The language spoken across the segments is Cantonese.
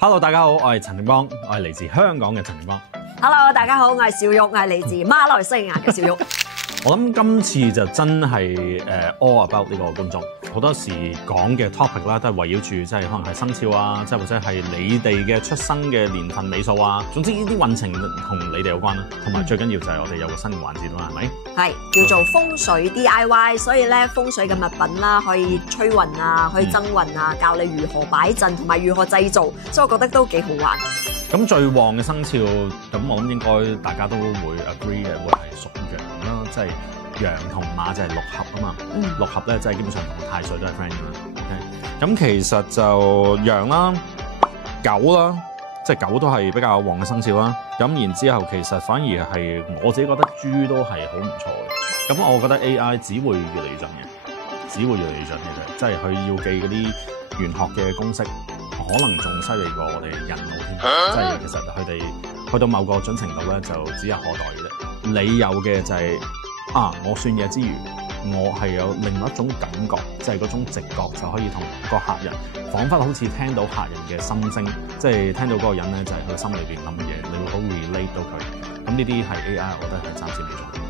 Hello， 大家好，我係陳定邦，我係嚟自香港嘅陳定邦。Hello， 大家好，我係小玉，我係嚟自馬來西亞嘅小玉。我諗今次就真係all about 呢個觀眾，好多時講嘅 topic 啦，都係圍繞住即係可能係生肖啊，即係或者係你哋嘅出生嘅年份尾數啊，總之呢啲運程同你哋有關啦。同埋最緊要就係我哋有個新嘅環節啦，係咪？係叫做風水 DIY， 所以咧風水嘅物品啦，可以催運啊，可以增運啊，教你如何擺陣同埋如何製造，所以我覺得都幾好玩。咁最旺嘅生肖，咁我諗應該大家都會 agree 嘅，會係屬羊啦，即係羊同馬就係六合啊嘛。六合咧即係基本上同太歲都係 friend 㗎啦。OK， 咁其實就羊啦、狗啦，即係狗都係比較旺嘅生肖啦。咁然之後其實反而係我自己覺得豬都係好唔錯嘅。咁我覺得 AI 只會越嚟越準嘅，只會越嚟越準嘅，即係佢要記嗰啲玄學嘅公式。可能仲犀利過我哋人腦添，即係其實佢哋去到某個準程度咧，就指日可待嘅啫。你有嘅就係我算嘢之餘，我係有另外一種感覺，即係嗰種直覺就可以同個客人，彷彿好似聽到客人嘅心聲，即係聽到嗰個人咧就係佢心裏邊諗嘅嘢，你會好 relate 到佢。咁呢啲係 AI，我覺得係暫時未做到。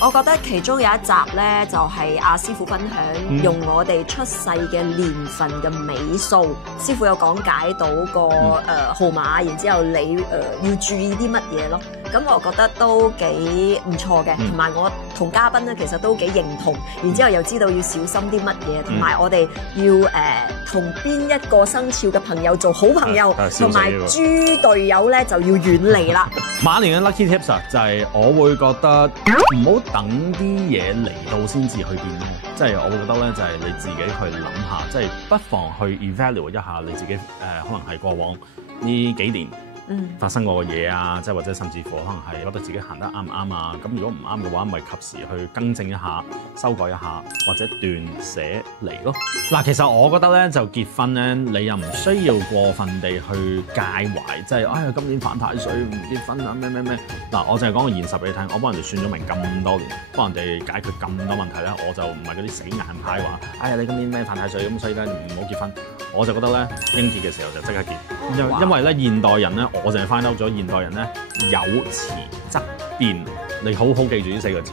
我覺得其中有一集咧，就係阿師傅分享用我哋出世嘅年份嘅尾數，師傅有講解到個號碼，然之後你要注意啲乜嘢咯。咁我覺得都幾唔錯嘅，同埋我同嘉賓咧其實都幾認同，然之後又知道要小心啲乜嘢，同埋我哋要同邊一個生肖嘅朋友做好朋友，同埋豬隊友咧就要遠離啦。馬年嘅 lucky tips 就係我會覺得唔好等啲嘢嚟到先至去變咯，即係我會覺得咧就係你自己去諗下，即係不妨去 evaluate 一下你自己可能係過往呢幾年發生過嘅嘢啊，即係或者甚至乎可能係覺得自己行得啱唔啱啊，咁如果唔啱嘅話，咪及時去更正一下、修改一下，或者斷捨離咯。嗱，其實我覺得咧就結婚咧，你又唔需要過分地去介懷，即係今年犯太歲唔結婚啊咩。嗱，我淨係講個現實俾你聽，我幫人哋算咗命咁多年，幫人哋解決咁多問題咧，我就唔係嗰啲死硬派話，你今年咩犯太歲咁，所以咧唔好結婚。我就覺得咧應結嘅時候就即刻結，因為咧現代人咧，我淨係 find out咗現代人咧有遲則變，你好好記住呢4個字。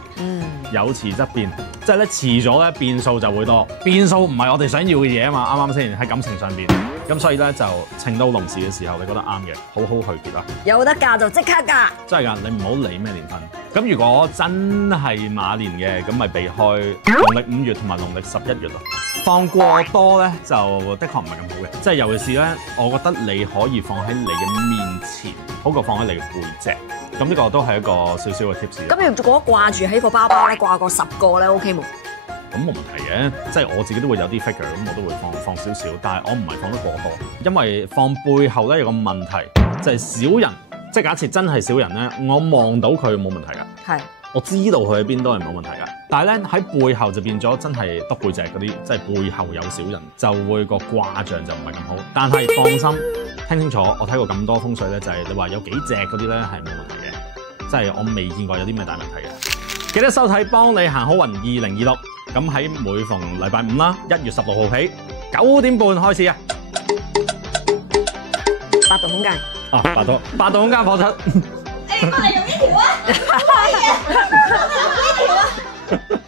有遲則變，即係咧遲咗咧變數就會多，變數唔係我哋想要嘅嘢啊嘛，啱啱先喺感情上邊，咁所以咧就情到濃時嘅時候，你覺得啱嘅，好好去結啦。有得嫁就即刻嫁，真係㗎，你唔好理咩年份。咁如果真係馬年嘅，咁咪避開農曆5月同埋農曆11月咯。放過多咧就的確唔係咁好嘅，即係尤其是咧，我覺得你可以放喺你嘅面前，好過放喺你嘅背脊。咁呢個都係一個少少嘅 tips。咁如果掛住喺個包包咧，掛個10個咧 OK 冇？咁冇問題嘅，即係我自己都會有啲 figure，咁我都會放少少，但係我唔係放得過多，因為放背後咧有個問題，就係少人，即係假設真係少人咧，我望到佢冇問題㗎。係。我知道佢喺邊都係冇問題㗎，但係咧喺背後就變咗真係篤背脊嗰啲，即係背後有小人，就會個卦象就唔係咁好。但係放心，聽清楚，我睇過咁多風水咧，就係你話有幾隻嗰啲咧係冇問題嘅，即係我未見過有啲咩大問題嘅。記得收睇幫你行好運2026，咁喺每逢禮拜5啦，1月16號起9點半開始啊。八度空間八度空間課室。你過嚟用呢條啊！唔可以啊！用呢條啊！